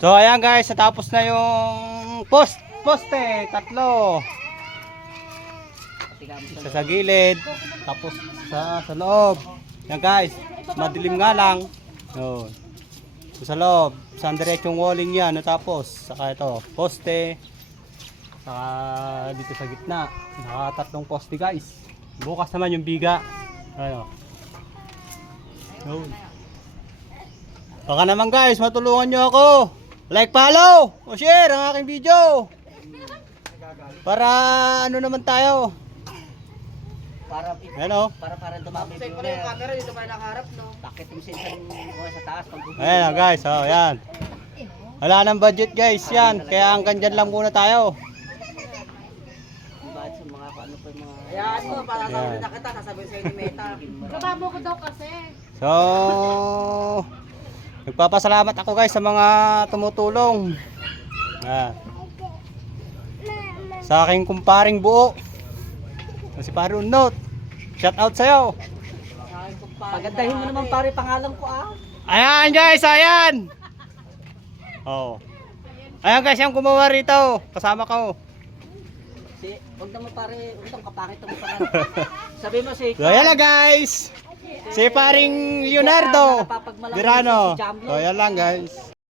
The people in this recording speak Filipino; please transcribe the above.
So ayan guys, natapos na yung poste, tatlo. Isa sa gilid, tapos sa loob. Yan guys, madilim nga lang. Yun. Sa loob, isang diretsong walling yan, natapos. Saka ito, poste. Saka dito sa gitna, nakatatlong poste guys. Bukas naman yung biga. Ano? Yun. Baka naman guys, matulungan nyo ako. Like, follow, o share ang aking video. Para ano naman tayo. Ano? Para dumami yung camera dito pa nakaharap, no? Bakit yung sensan ko sa taas pag ayan guys, oh, yan. Wala nang budget guys, yan. Kaya hanggang dyan lang muna tayo. Bakit sa mga ano pa mga ayan mo, para sa ulit na kita, sasabihin sa'yo ni Meta. Bababo ko daw kasi. So, nagpapasalamat ako guys sa mga tumutulong. Yan. Sa aking kumparing buo. Si Pare Unot. Shout out sa'yo. Pagandahin mo naman pare pangalan ko ah. Ayan guys, ayan. Oh. Ayan guys, yung gumawa rito. Kasama ko. Huwag naman pare, huwag naman kapakit mo pangalan. Sabi mo si So ayan lang guys. Si Paring Leonardo Dirano. So ayan lang guys.